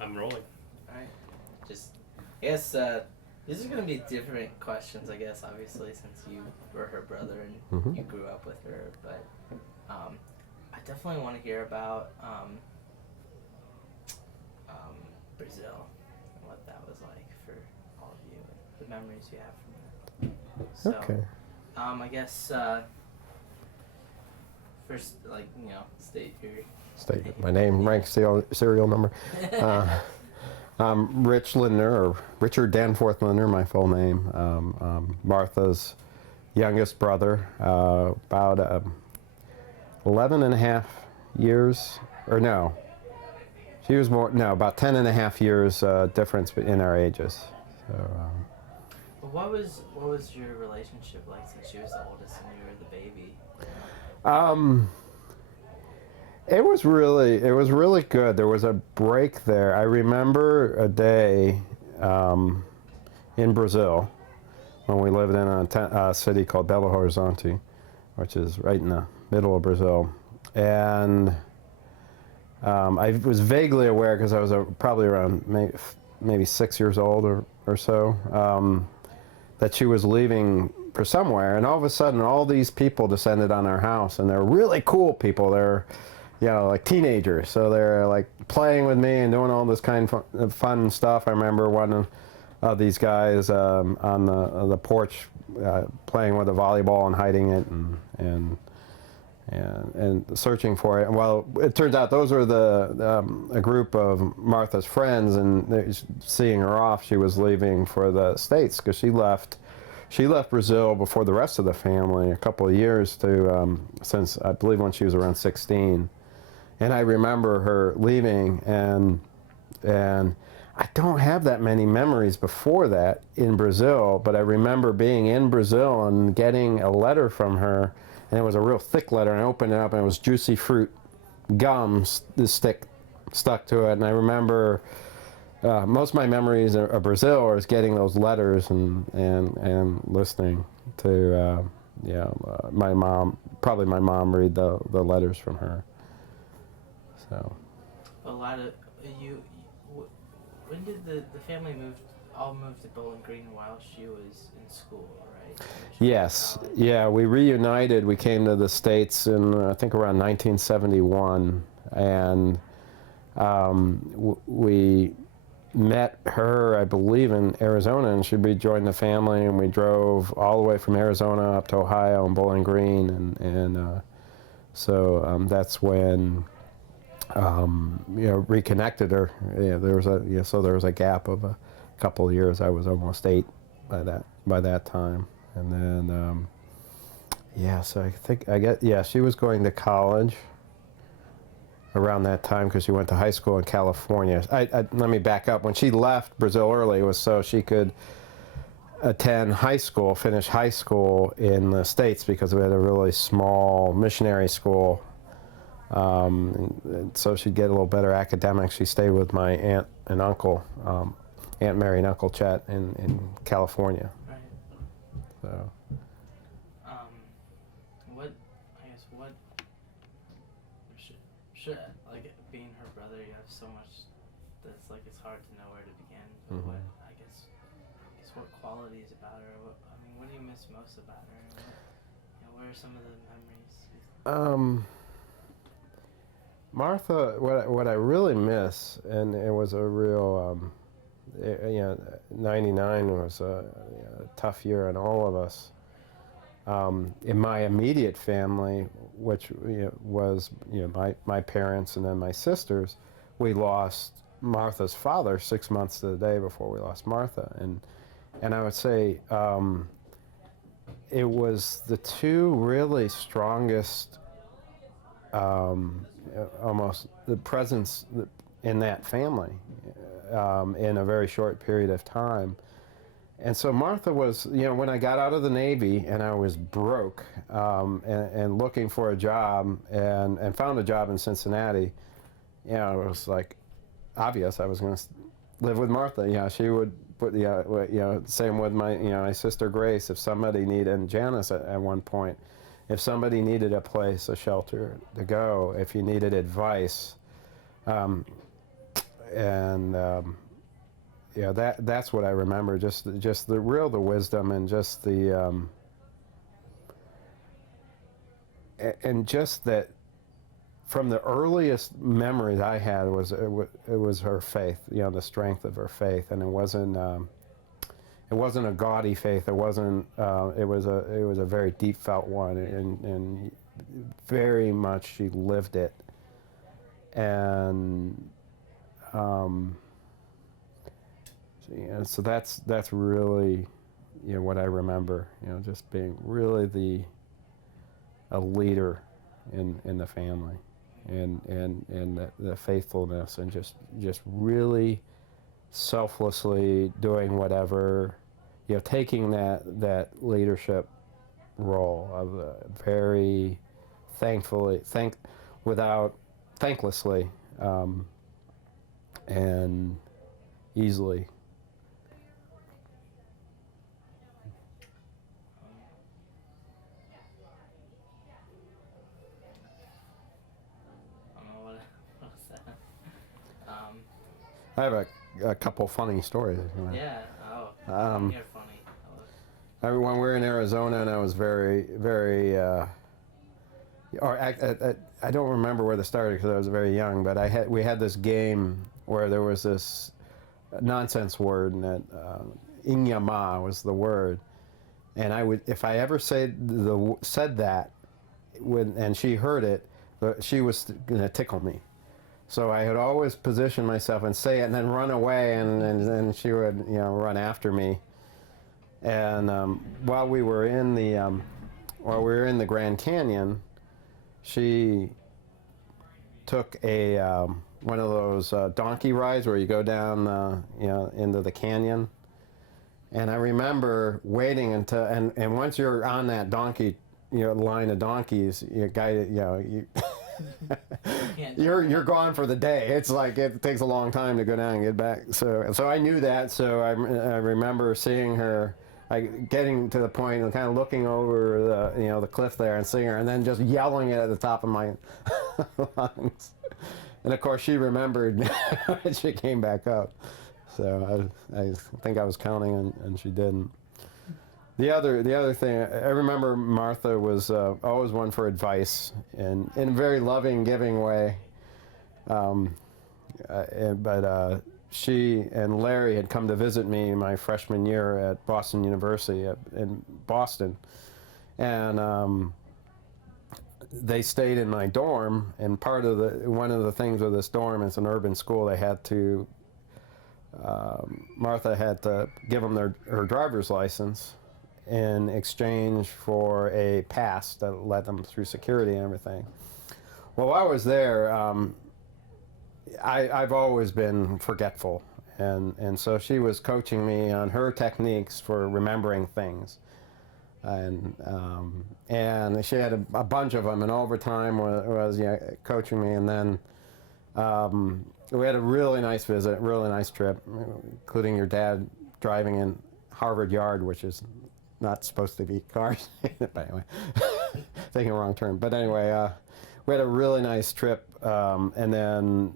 I'm rolling. Alright. I guess, these are going to be different questions, I guess, obviously, since you were her brother and you grew up with her. But I definitely want to hear about Brazil and what that was like for all of you and the memories you have from that. So, Okay. I guess, first, state your... My name, rank, serial number. I'm Rich Lindner, or Richard Danforth Lindner, my full name. Martha's youngest brother, about 11 and a half years, or no, she was more, no, about 10 and a half years difference in our ages. So, Well, what was your relationship like since she was the oldest and you were the baby? It was really good. There was a break there. I remember a day in Brazil when we lived in a city called Belo Horizonte, which is right in the middle of Brazil. And I was vaguely aware, because I was probably around maybe 6 years old or so, that she was leaving for somewhere. And all of a sudden, all these people descended on our house, and they're really cool people. They're like teenagers, so they're like playing with me and doing all this kind of fun stuff. I remember one of these guys on the porch playing with a volleyball and hiding it and searching for it. And well, it turns out those were a group of Martha's friends, and seeing her off, she was leaving for the States, because she left Brazil before the rest of the family a couple of years since I believe when she was around 16. And I remember her leaving, and I don't have that many memories before that in Brazil, but I remember being in Brazil and getting a letter from her, and it was a real thick letter, and I opened it up, and it was juicy fruit gum stuck to it. And I remember most of my memories of Brazil is getting those letters and listening to my mom read the letters from her. So. A lot of you. When did the family move to Bowling Green while she was in school, right? Yes. Yeah, we reunited. We came to the States in I think around 1971, and we met her, I believe, in Arizona, and she rejoined the family, and we drove all the way from Arizona up to Ohio and Bowling Green, and so that's when. Reconnected her. Yeah, there was a gap of a couple of years. I was almost 8 by that time, and then so she was going to college around that time, because she went to high school in California. Let me back up. When she left Brazil early, it was so she could finish high school in the States, because we had a really small missionary school. So she'd get a little better academics. She stayed with my aunt and uncle, Aunt Mary and Uncle Chet in California. Right. So. Should like being her brother, you have so much that's like it's hard to know where to begin. But what qualities about her? What do you miss most about her? What are some of the memories? Martha, what I really miss, and it was a real, 99 was a tough year on all of us. In my immediate family, which was my parents and then my sisters, we lost Martha's father 6 months to the day before we lost Martha, and I would say it was the two really strongest. Almost the presence in that family in a very short period of time. And so Martha was, when I got out of the Navy and I was broke and looking for a job and found a job in Cincinnati, it was like obvious I was going to live with Martha. She would put, same with my sister Grace. If somebody needed, and Janice at one point, if somebody needed a place, a shelter to go, if you needed advice, and yeah, that's what I remember. Just the wisdom, and just the and just that. From the earliest memories I had was it was her faith, the strength of her faith, and it wasn't a gaudy faith. It wasn't. It was a very deep felt one, and very much she lived it, and so that's really what I remember. Just being really a leader in the family. And the faithfulness, and just really selflessly doing whatever, taking that leadership role of very thanklessly, and easily. I have a couple funny stories. Yeah. Oh. You're funny. I mean, when we were in Arizona, and I was very, very. I don't remember where this started because I was very young. But we had this game where there was this nonsense word, and that "inyama" was the word, and if I ever said that, and she heard it, she was going to tickle me. So I had always positioned myself and say it, and then run away, and she would run after me. And while we were in the Grand Canyon, she took one of those donkey rides where you go down into the canyon. And I remember waiting until and once you're on that donkey line of donkeys, you're gone for the day. It's like it takes a long time to go down and get back. So I knew that. So I remember seeing her, getting to the point and kind of looking over the cliff there and seeing her, and then just yelling it at the top of my lungs. And of course she remembered, and she came back up. So I think I was counting, and she didn't. The other thing, I remember Martha was always one for advice, and in a very loving, giving way. But she and Larry had come to visit me my freshman year at Boston University in Boston, and they stayed in my dorm. And one of the things with this dorm, it's an urban school, they had to. Martha had to give them her driver's license in exchange for a pass that led them through security and everything. Well, while I was there, I've always been forgetful, and so she was coaching me on her techniques for remembering things, and she had a bunch of them, and over time was coaching me, and then we had a really nice visit, really nice trip, including your dad driving in Harvard Yard, which is not supposed to be cars. But anyway, taking a wrong turn. But anyway, we had a really nice trip, and then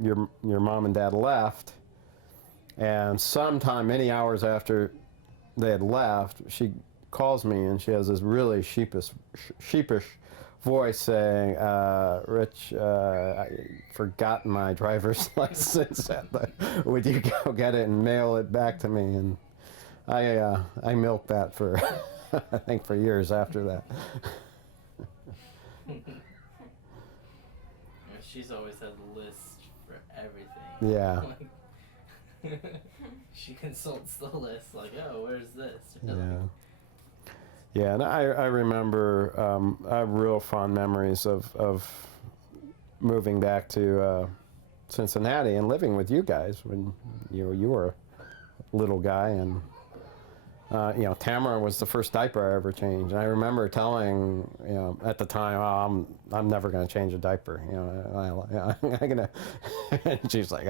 your mom and dad left, and sometime, many hours after they had left, she calls me, and she has this really sheepish voice saying, "Rich, I forgot my driver's license. Would you go get it and mail it back to me?" And I milked that for I think for years after that. She's always had a list for everything. Yeah. She consults the list, like, oh, where's this? Yeah. Yeah, and I remember I have real fond memories of moving back to Cincinnati and living with you guys when you were a little guy, and Tamara was the first diaper I ever changed. And I remember telling, at the time, oh, I'm never going to change a diaper. I'm gonna. And she's like,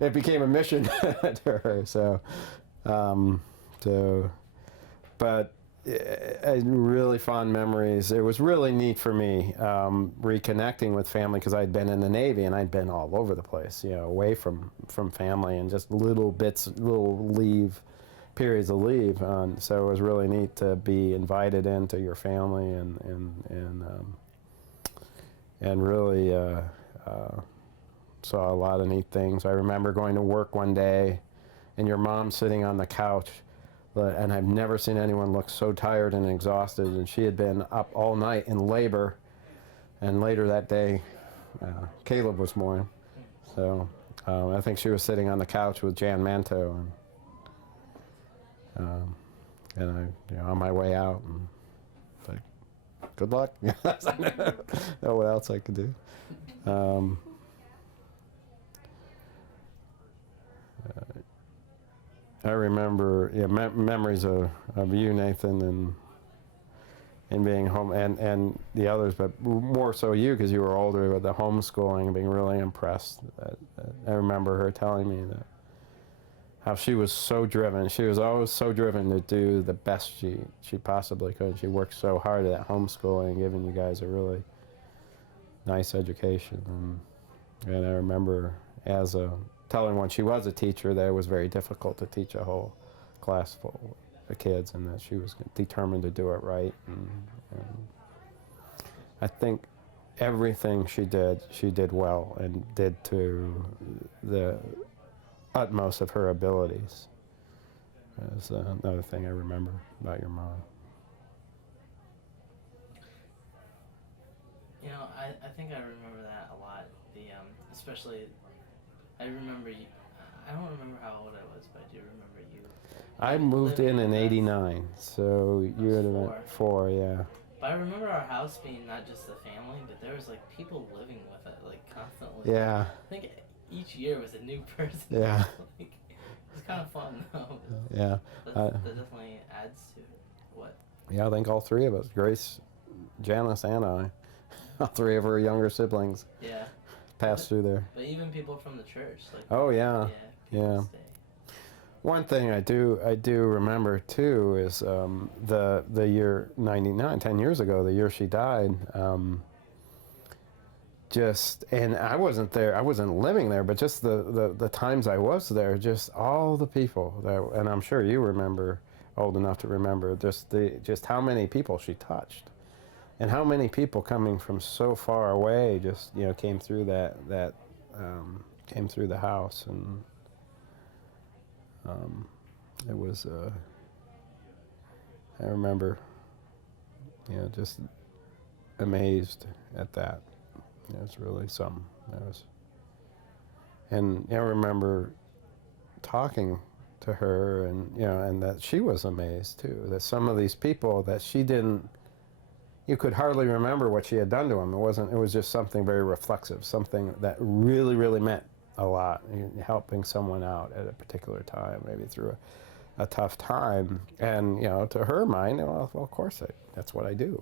It became a mission to her. But really fond memories. It was really neat for me reconnecting with family because I'd been in the Navy and I'd been all over the place, away from family and just little bits, little periods of leave. So it was really neat to be invited into your family and really saw a lot of neat things. I remember going to work one day and your mom sitting on the couch. And I've never seen anyone look so tired and exhausted. And she had been up all night in labor. And later that day, Caleb was born. So I think she was sitting on the couch with Jan Manto. And I, on my way out, and like, good luck. I didn't know what else I could do. I remember memories of you, Nathan, and being home, and the others, but more so you because you were older with the homeschooling and being really impressed. I remember her telling me that how she was so driven. She was always so driven to do the best she possibly could. She worked so hard at homeschooling, giving you guys a really nice education. And I remember telling when she was a teacher that it was very difficult to teach a whole class full of kids and that she was determined to do it right. And I think everything she did well and did to the utmost of her abilities. That's another thing I remember about your mom. I think I remember that a lot. Especially, I remember you. I don't remember how old I was, but I do remember you. I moved in '89, so you would have been 4, yeah. But I remember our house being not just a family, but there was like people living with it, like constantly. Yeah. I think each year was a new person. Yeah. Like, it was kind of fun though. Yeah. That definitely adds to what. Yeah, I think all 3 of us, Grace, Janice, and I, all 3 of her younger siblings. Yeah. Passed through there. But even people from the church, like. Oh yeah. Yeah. Stay. One thing I do remember too is the year '99, 10 years ago, the year she died. And I wasn't there. I wasn't living there, but just the times I was there, just all the people that, and I'm sure you remember, old enough to remember, just how many people she touched. And how many people coming from so far away just came through came through the house, and it was I remember just amazed at that. It's really something. And I remember talking to her, and that she was amazed too. That some of these people that she didn't. You could hardly remember what she had done to him. It was just something very reflexive, something that really, really meant a lot, helping someone out at a particular time, maybe through a tough time. And, to her mind, well, of course, that's what I do.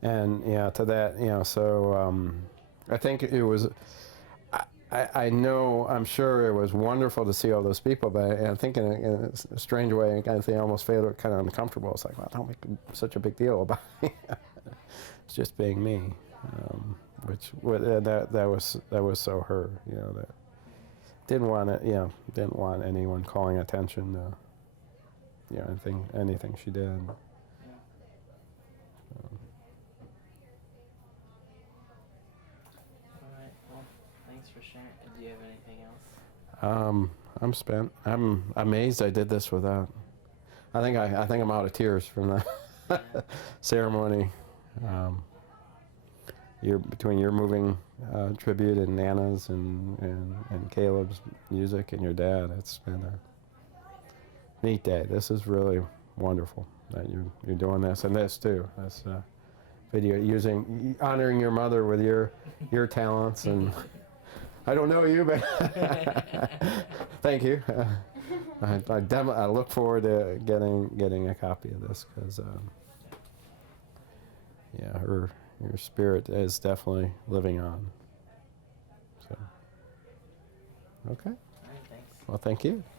And, to that, so I think it was, I know, I'm sure it was wonderful to see all those people, but I think in a strange way, I kind of think I almost felt kind of uncomfortable. It's like, well, don't make such a big deal about it. It's just being me, that was so her, that didn't want anyone calling attention to, anything she did. For sharing. Do you have anything else? I'm spent. I'm amazed I did this without. I think I'm out of tears from the ceremony. Between your moving tribute and Nana's and Caleb's music and your dad, it's been a neat day. This is really wonderful that you're doing this, and this too. This video honoring your mother with your talents. And I don't know you, but thank you. I look forward to getting a copy of this because, your spirit is definitely living on. So, okay. All right, thanks. Well, thank you.